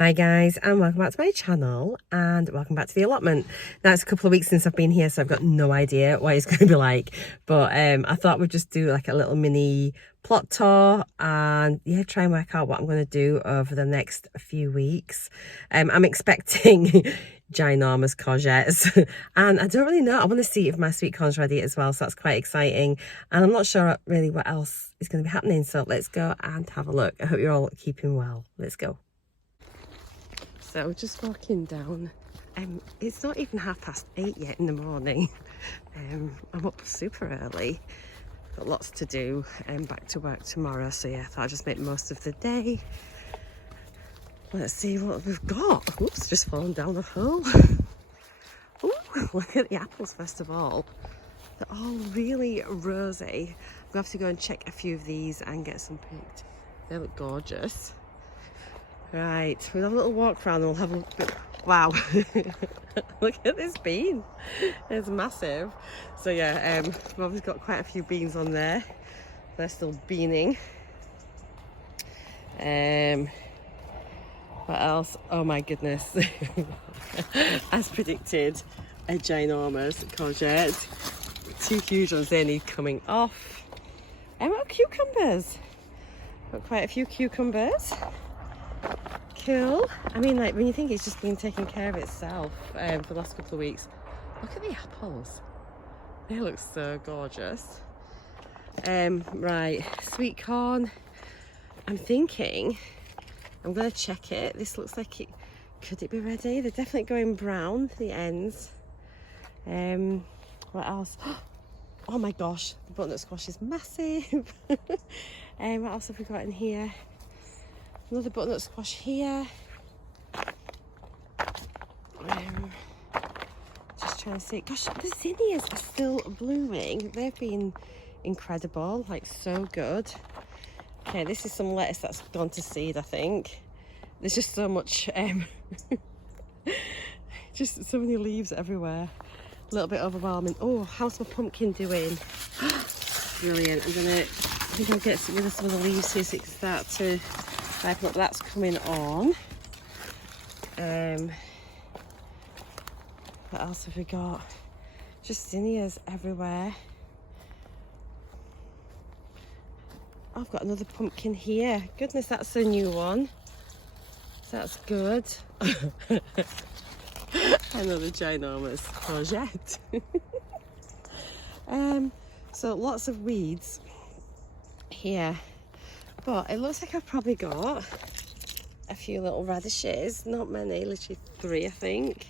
Hi guys, and welcome back to my channel, and welcome back to the allotment. Now it's a couple of weeks since I've been here, so I've got no idea what it's going to be like, but I thought we'd just do like a little mini plot tour and yeah, try and work out what I'm going to do over the next few weeks. I'm expecting ginormous courgettes and I don't really know. I want to see if my sweet corn's ready as well, so that's quite exciting, and I'm not sure really what else is going to be happening, so let's go and have a look. I hope you're all keeping well. Let's go. So just walking down, it's not even 8:30 yet in the morning. I'm up super early, got lots to do, back to work tomorrow, so yeah, I thought I'd just make the most of the day. Let's see what we've got. Oops, just fallen down a hole. Ooh, look at the apples first of all. They're all really rosy. I'm gonna have to go and check a few of these and get some picked. They look gorgeous. Right, we'll have a little walk around and we'll have a look at, wow, look at this bean, it's massive. So yeah, we've obviously got quite a few beans on there, they're still beaning. What else? Oh my goodness, as predicted, a ginormous courgette, two huge ones, they need coming off. And what cucumbers, got quite a few cucumbers. Cool. I mean, like, when you think it's just been taking care of itself for the last couple of weeks. Look at the apples. They look so gorgeous. Right, sweet corn. I'm thinking I'm going to check it. This looks like it. Could it be ready? They're definitely going brown, the ends. What else? Oh my gosh, the butternut squash is massive. What else have we got in here? Another butternut squash here. Just trying to see. Gosh, the zinnias are still blooming. They've been incredible, like so good. Okay, this is some lettuce that's gone to seed, I think. There's just so much, just so many leaves everywhere. A little bit overwhelming. Oh, how's my pumpkin doing? Brilliant. I think I'll get rid of some of the leaves here so it can start to ripen up. That's coming on. What else have we got? Just zinnias everywhere. I've got another pumpkin here. Goodness, that's a new one. So that's good. Another ginormous courgette. So lots of weeds here. But it looks like I've probably got a few little radishes. Not many, literally 3, I think.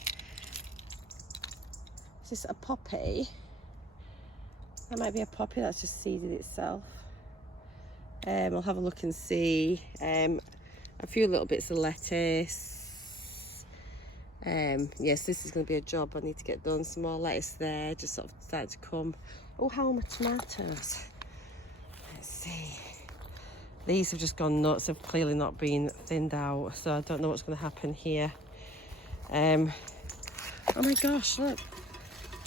Is this a poppy? That might be a poppy that's just seeded itself. I'll have a look and see. A few little bits of lettuce. Yes, this is going to be a job I need to get done. Some more lettuce there, just sort of starting to come. Oh, how are my tomatoes? Let's see. These have just gone nuts, have clearly not been thinned out, so I don't know what's going to happen here. Oh my gosh, look.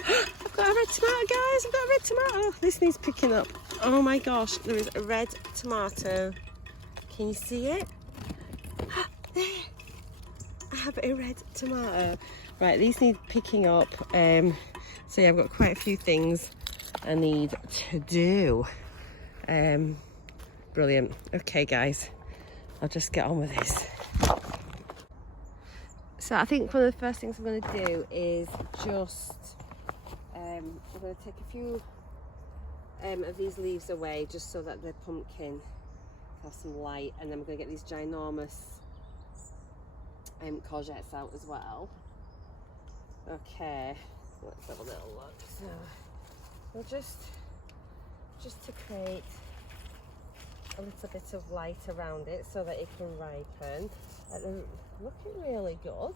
I've got a red tomato, guys, I've got a red tomato. This needs picking up. Oh my gosh, there is a red tomato. Can you see it? There. I have a red tomato. Right, these need picking up. So yeah, I've got quite a few things I need to do. Brilliant. Okay guys, I'll just get on with this. So I think one of the first things I'm going to do is just I'm going to take a few of these leaves away just so that the pumpkin has some light, and then we're going to get these ginormous courgettes out as well. Okay, let's have a little look. So we'll just to create a little bit of light around it so that it can ripen. Looking really good.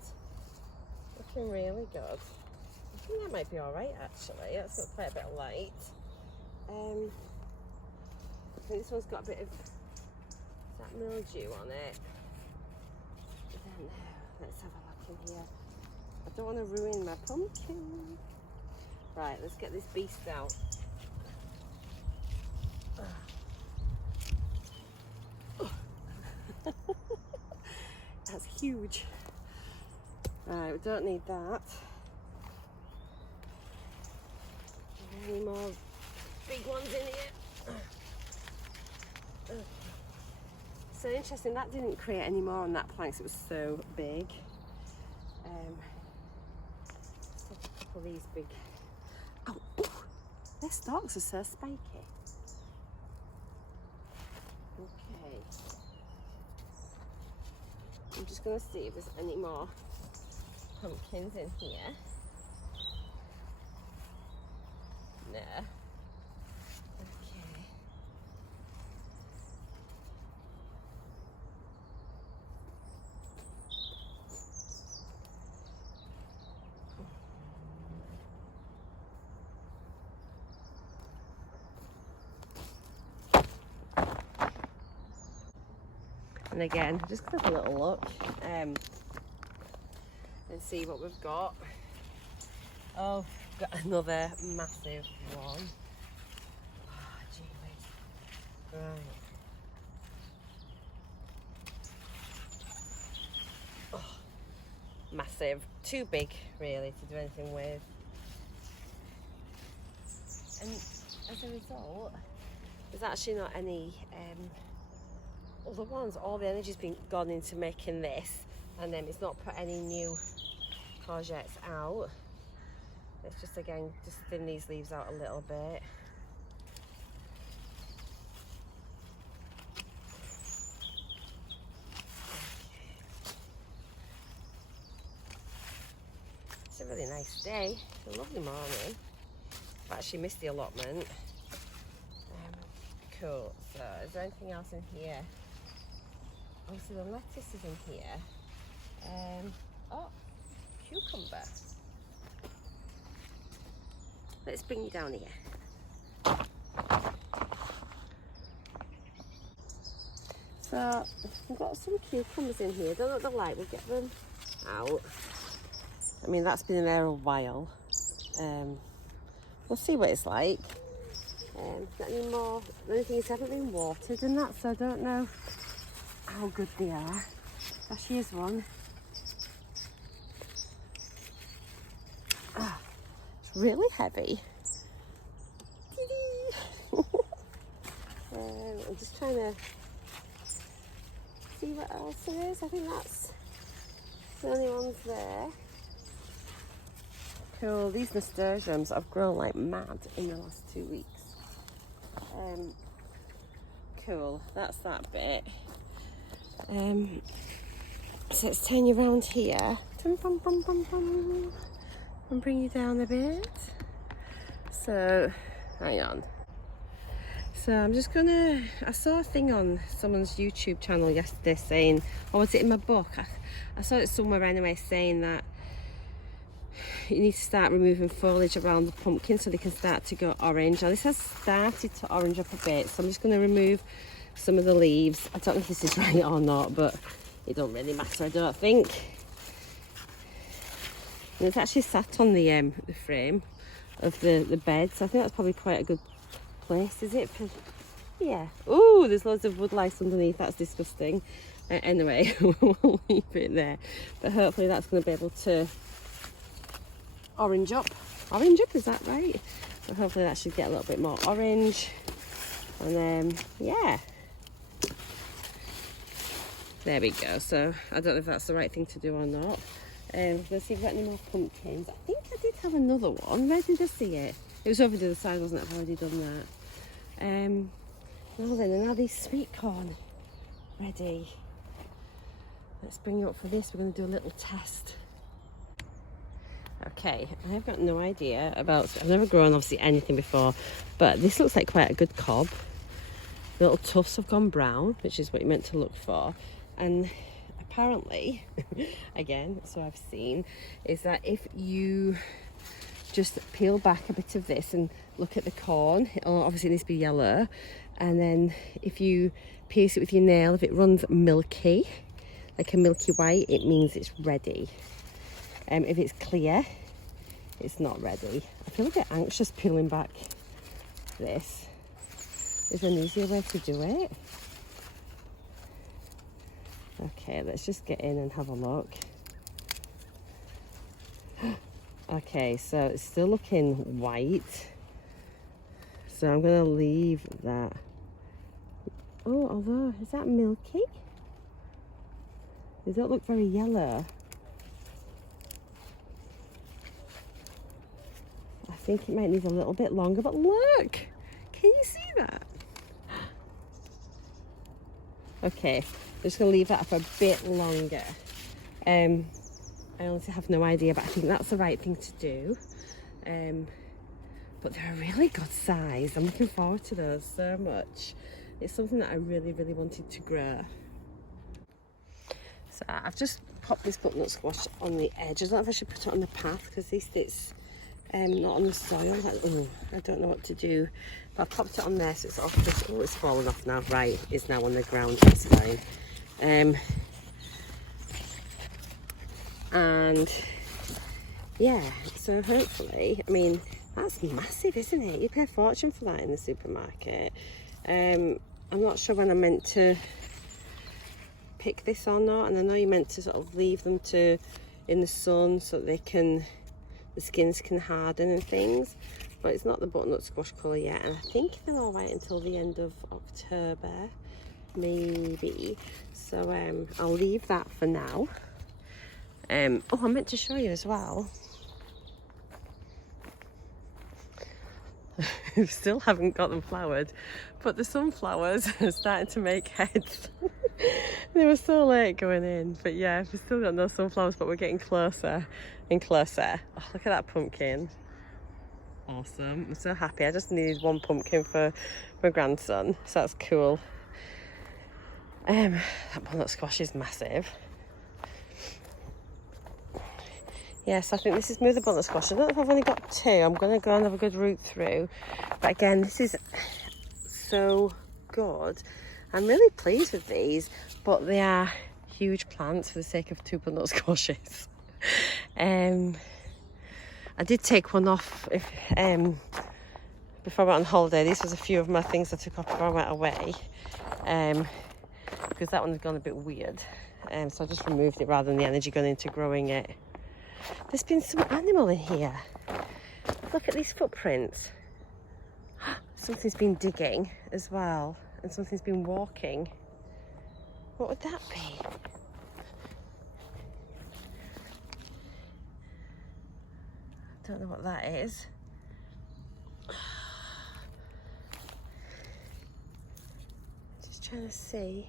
Looking really good. I think that might be alright actually. That's got quite a bit of light. I think this one's got a bit of that mildew on it. I don't know. Let's have a look in here. I don't want to ruin my pumpkin. Right, let's get this beast out. That's huge. Right, we don't need that. Any more big ones in here? So interesting, that didn't create any more on that plank, so it was so big. Let's take a couple of these big. Oh, ooh, their stalks are so spiky. Okay. I'm just going to see if there's any more pumpkins in here. No. Okay. And again, just gonna have a little look and see what we've got. Oh, we've got another massive one. Oh, gee whiz. Right. Oh, massive. Too big, really, to do anything with. And as a result, there's actually not any other ones. All the energy's been gone into making this, and then it's not put any new courgettes out. Let's just again just thin these leaves out a little bit. It's a really nice day. It's a lovely morning. I've actually missed the allotment. Cool. So is there anything else in here? Obviously the lettuce is in here. Oh, cucumber. Let's bring you down here. So we've got some cucumbers in here. Don't look the light, we'll get them out. I mean, that's been in there a while. We'll see what it's like. Got any more? The only thing is, they haven't been watered and that, so I don't know how good they are. Actually, here's one. Ah, it's really heavy. I'm just trying to see what else there is. I think that's the only ones there. Cool. These nasturtiums have grown like mad in the last 2 weeks. Cool. That's that bit. So let's turn you around here and bring you down a bit. So, hang on. So I'm just gonna, I saw a thing on someone's YouTube channel yesterday saying, or was it in my book? I saw it somewhere anyway, saying that you need to start removing foliage around the pumpkin so they can start to go orange. Now this has started to orange up a bit, so I'm just going to remove some of the leaves. I don't know if this is right or not, but it don't really matter, I don't think. And it's actually sat on the frame of the bed, so I think that's probably quite a good place, is it? For, yeah. Oh, there's loads of wood lice underneath. That's disgusting. Anyway, we'll leave it there. But hopefully that's going to be able to orange up. Orange up, is that right? So hopefully that should get a little bit more orange. And then, yeah. There we go. So I don't know if that's the right thing to do or not. Let's see if we've got any more pumpkins. I think I did have another one. Where did I see it? It was over the other side, wasn't it? I've already done that. Now then, and now these sweet corn ready. Let's bring you up for this. We're going to do a little test. Okay, I've got no idea about, I've never grown obviously anything before, but this looks like quite a good cob. The little tufts have gone brown, which is what you're meant to look for. And apparently, again, so I've seen, is that if you just peel back a bit of this and look at the corn, obviously it needs to be yellow, and then if you pierce it with your nail, if it runs milky, like a milky white, it means it's ready. If it's clear, it's not ready. I feel a bit anxious peeling back this. Is there an easier way to do it? Okay, let's just get in and have a look. Okay, so it's still looking white. So I'm going to leave that. Oh, although, is that milky? Does that look very yellow? I think it might need a little bit longer, but look! Can you see that? Okay, I'm just going to leave that for a bit longer. I honestly have no idea, but I think that's the right thing to do. But they're a really good size. I'm looking forward to those so much. It's something that I really, really wanted to grow. So I've just popped this butternut squash on the edge. I don't know if I should put it on the path because at least it's not on the soil. Oh, I don't know what to do. But I've popped it on there so it's off. Oh, it's fallen off now. Right, it's now on the ground. That's fine. And yeah, so hopefully, I mean, that's massive, isn't it? You pay a fortune for that in the supermarket. I'm not sure when I meant to pick this or not, and I know you meant to sort of leave them in the sun so that the skins can harden and things, but it's not the butternut squash colour yet, and I think they'll all wait until the end of October, maybe. So I'll leave that for now. Oh, I meant to show you as well. Still haven't got them flowered, but the sunflowers are starting to make heads. They were so late going in, but yeah, we've still got no sunflowers, but we're getting closer and closer. Oh, look at that pumpkin. Awesome. I'm so happy. I just needed one pumpkin for my grandson, so that's cool. That butternut squash is massive. Yes, I think this is Mother Butternut Squash. I don't know if I've only got two. I'm going to go and have a good route through. But again, this is so good. I'm really pleased with these, but they are huge plants for the sake of two butternut squashes. I did take one off before I went on holiday. These was a few of my things I took off before I went away. Because that one had gone a bit weird. So I just removed it rather than the energy going into growing it. There's been some animal in here. Look at these footprints. Something's been digging as well, and something's been walking. What would that be? I don't know what that is. Just trying to see.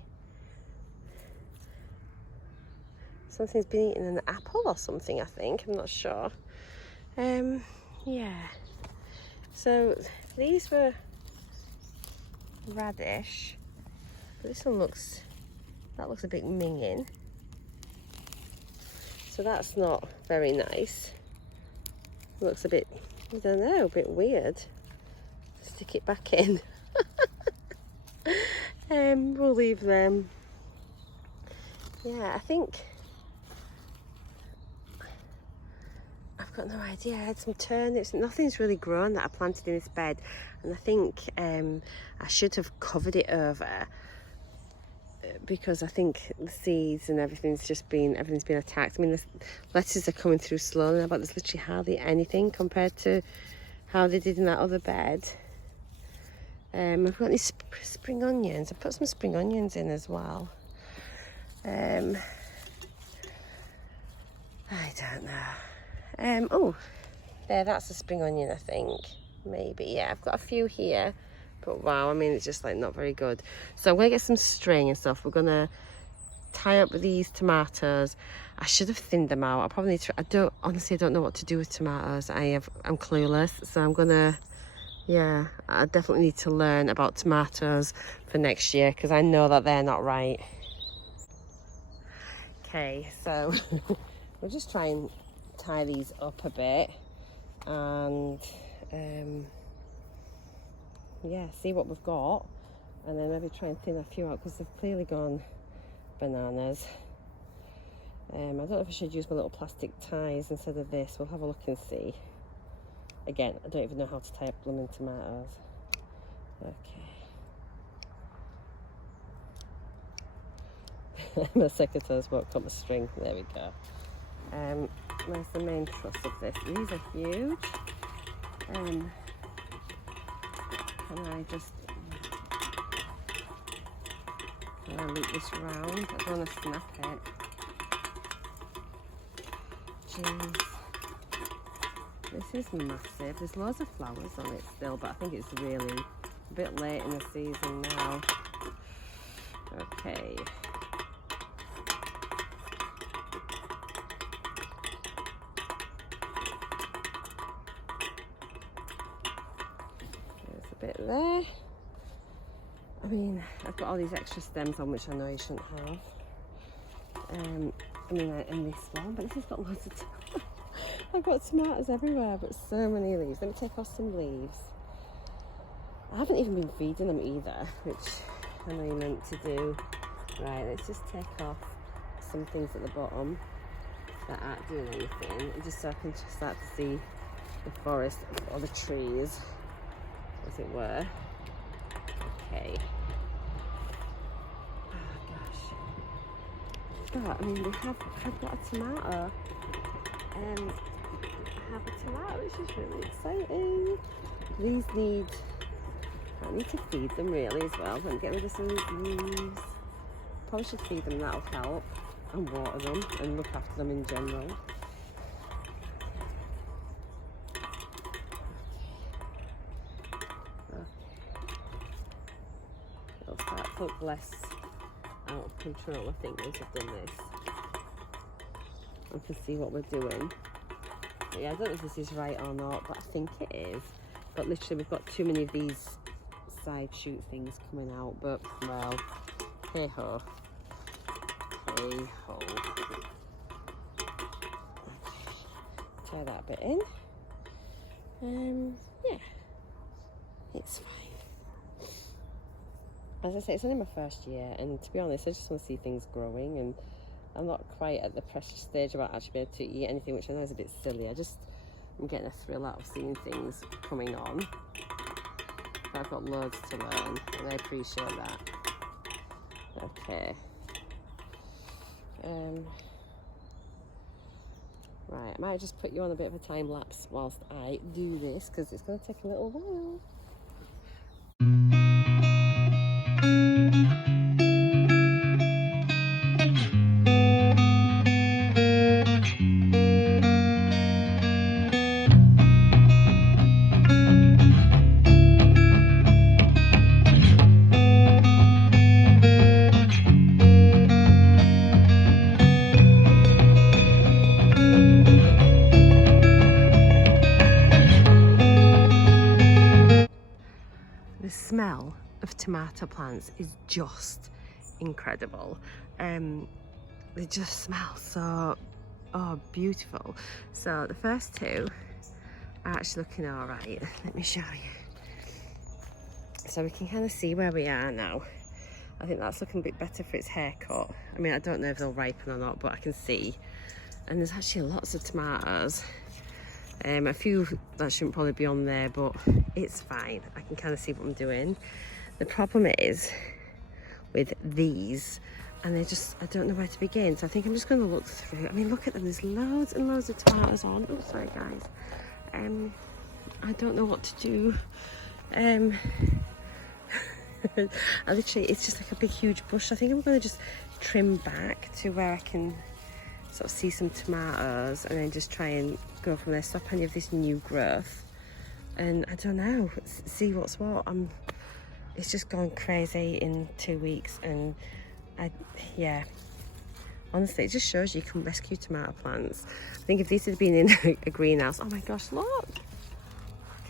Something's been eating an apple or something, I think. I'm not sure. Yeah. So these were radish. But this one looks a bit minging. So that's not very nice. Looks a bit, I don't know, a bit weird. Stick it back in. We'll leave them. Yeah, I think I've got no idea. I had some turnips. Nothing's really grown that I planted in this bed, and I think I should have covered it over because I think the seeds and everything's been attacked. I mean, the lettuces are coming through slowly, but there's literally hardly anything compared to how they did in that other bed. I've got these spring onions. I put some spring onions in as well. I don't know. Oh, there, that's a spring onion, I think. Maybe, yeah, I've got a few here. But wow, I mean, it's just like not very good. So I'm going to get some string and stuff. We're going to tie up these tomatoes. I should have thinned them out. I probably need to, honestly, I don't know what to do with tomatoes. I'm clueless. So I'm going to, yeah, I definitely need to learn about tomatoes for next year because I know that they're not right. Okay, so we'll just try and tie these up a bit and yeah, see what we've got, and then maybe try and thin a few out because they've clearly gone bananas. I don't know if I should use my little plastic ties instead of this. We'll have a look and see. Again, I don't even know how to tie up blooming tomatoes. Okay. My secateurs won't cut my string. There we go. Where's the main truss of this? These are huge. Can I loop this round? I don't want to snap it. Jeez. This is massive. There's loads of flowers on it still, but I think it's really a bit late in the season now. Okay. There's a bit there. I mean, I've got all these extra stems on, which I know you shouldn't have. And this one, but this has got loads of I've got tomatoes everywhere, but so many leaves. Let me take off some leaves. I haven't even been feeding them either, which I know you're meant to do. Right, let's just take off some things at the bottom that aren't doing anything, just so I can just start to see the forest or the trees, as it were. Okay. Oh gosh. But I mean, I've got a tomato. I have a tomato, which is really exciting. These I need to feed them really as well. Let me get rid of some of these leaves. Probably should feed them, that'll help. And water them and look after them in general. Okay. It'll start to look less out of control, I think, once I've done this. I can see what we're doing. But yeah, I don't know if this is right or not, but I think it is. But literally, we've got too many of these side shoot things coming out. But well, hey ho, hey ho. Okay, tear that bit in. Yeah, it's fine. As I say, it's only my first year, and to be honest, I just want to see things growing, and I'm not quite at the precious stage about actually being able to eat anything, which I know is a bit silly. I'm getting a thrill out of seeing things coming on. But I've got loads to learn, and I appreciate that. Okay. Right, I might just put you on a bit of a time lapse whilst I do this, because it's going to take a little while. The smell of tomato plants is just incredible. They just smell so beautiful. So the first two are actually looking all right. Let me show you. So we can kind of see where we are now. I think that's looking a bit better for its haircut. I mean, I don't know if they'll ripen or not, but I can see. And there's actually lots of tomatoes. A few that shouldn't probably be on there, but it's fine. I can kind of see what I'm doing. The problem is with these, and I don't know where to begin. So I think I'm just going to look through. I mean, look at them. There's loads and loads of tomatoes on. Oh, sorry guys. I don't know what to do. I literally, it's just like a big huge bush. I think I'm going to just trim back to where I can sort of see some tomatoes, and then just try and go from there, stop any of this new growth, and I don't know, see what's what. It's just gone crazy in 2 weeks, and yeah, honestly, it just shows you can rescue tomato plants. I think if these had been in a greenhouse, oh my gosh, look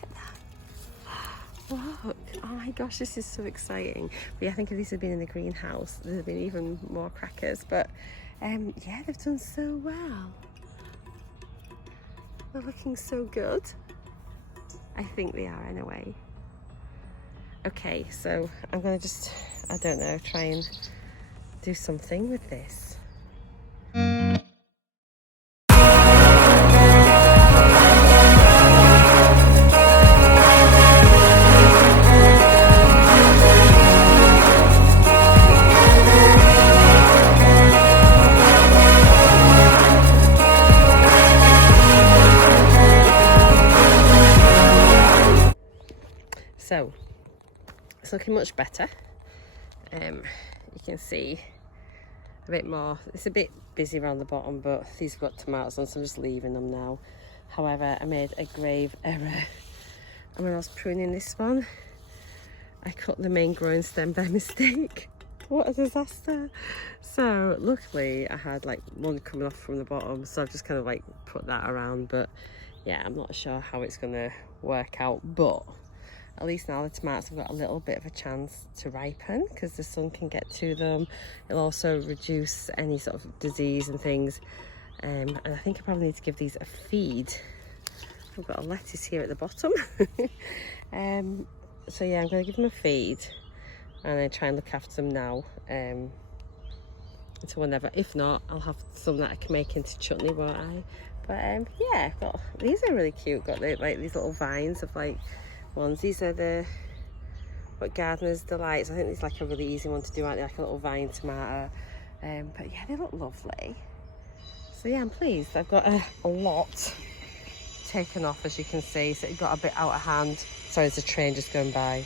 at that, look, oh my gosh, this is so exciting. But yeah, I think if these had been in the greenhouse, there'd have been even more crackers. But yeah, they've done so well. They're looking so good. I think they are anyway. Okay, so I'm gonna just, I don't know, try and do something with this. It's looking much better. You can see a bit more. It's a bit busy around the bottom, but these have got tomatoes on, so I'm just leaving them now. However, I made a grave error. And when I was pruning this one, I cut the main growing stem by mistake. What a disaster. So luckily I had like one coming off from the bottom, so I've just kind of like put that around. But yeah, I'm not sure how it's gonna work out, but at least now the tomatoes have got a little bit of a chance to ripen because the sun can get to them. It'll also reduce any sort of disease and things. And I think I probably need to give these a feed. I've got a lettuce here at the bottom. So yeah, I'm going to give them a feed and then try and look after them now until whenever. If not, I'll have some that I can make into chutney, won't I? But yeah, these are really cute. Got like these little vines of like ones. These are what gardeners delights. I think it's like a really easy one to do, aren't they? Like a little vine tomato. But yeah, they look lovely. So yeah, I'm pleased. I've got a lot taken off, as you can see, so it got a bit out of hand. Sorry, there's a train just going by.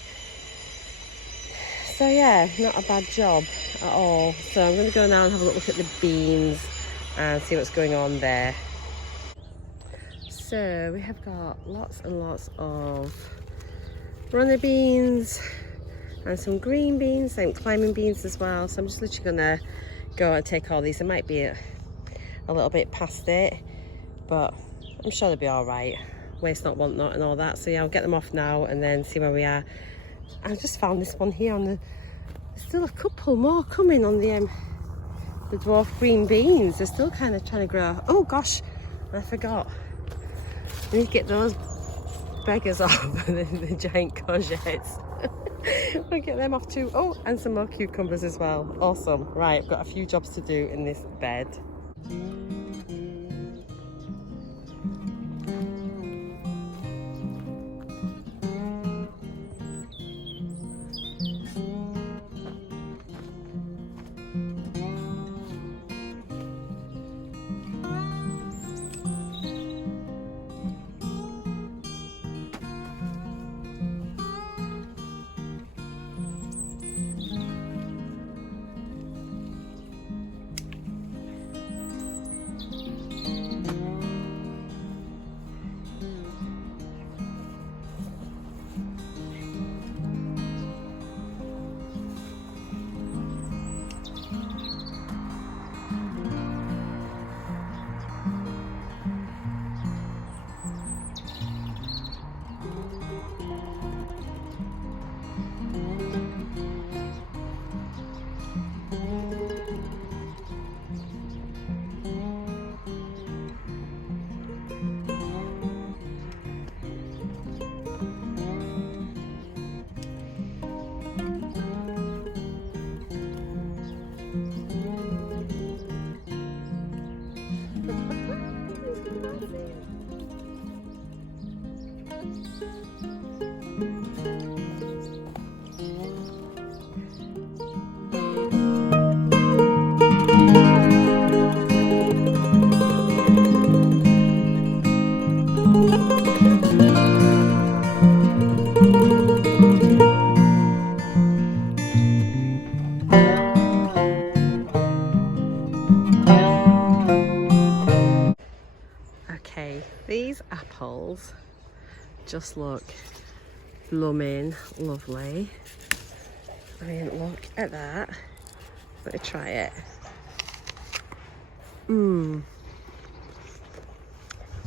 So yeah, not a bad job at all. So I'm going to go now and have a look at the beans and see what's going on there. So we have got lots and lots of runner beans and some green beans, some climbing beans as well. So I'm just literally going to go and take all these. It might be a little bit past it, but I'm sure they'll be all right. Waste not, want not, and all that. So yeah, I'll get them off now and then see where we are. I just found this one here on the. There's still a couple more coming on the dwarf green beans. They're still kind of trying to grow. Oh gosh, I forgot. I need to get those beggars off. the giant courgettes. We'll get them off too. Oh, and some more cucumbers as well. Awesome. Right, I've got a few jobs to do in this bed. These apples just look blooming lovely. I mean, look at that. Let me try it.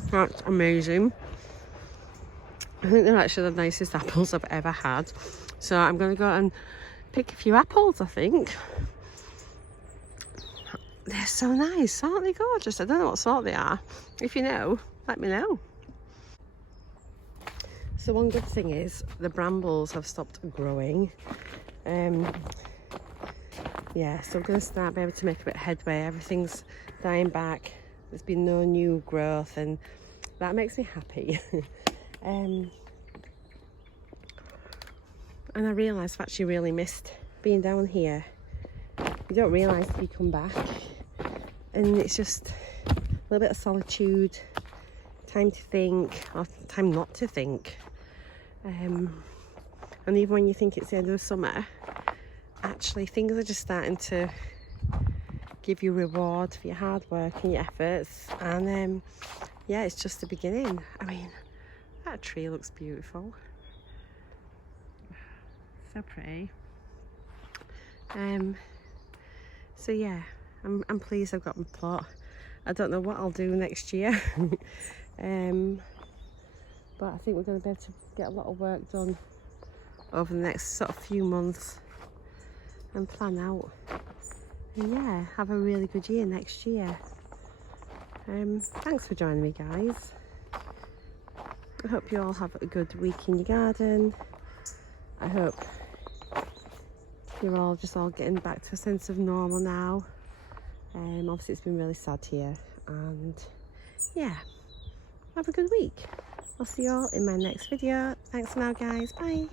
That's amazing. I think they're actually the nicest apples I've ever had. So I'm going to go and pick a few apples, I think. They're so nice, aren't they gorgeous? I don't know what sort they are. If you know, let me know. So one good thing is the brambles have stopped growing. Yeah, so I'm going to start being able to make a bit of headway. Everything's dying back. There's been no new growth, and that makes me happy. And I realised I've actually really missed being down here. You don't realise till you come back, and it's just a little bit of solitude, time to think, or time not to think. And even when you think it's the end of the summer, actually things are just starting to give you reward for your hard work and your efforts. And yeah, it's just the beginning. I mean, that tree looks beautiful. So pretty. So yeah, I'm pleased I've got my plot. I don't know what I'll do next year. But I think we're going to be able to get a lot of work done over the next sort of few months and plan out, and yeah, have a really good year next year. Thanks for joining me, guys. I hope you all have a good week in your garden. I hope you're all getting back to a sense of normal now. Obviously it's been really sad here, and yeah, have a good week. I'll see you all in my next video. Thanks for now, guys. Bye.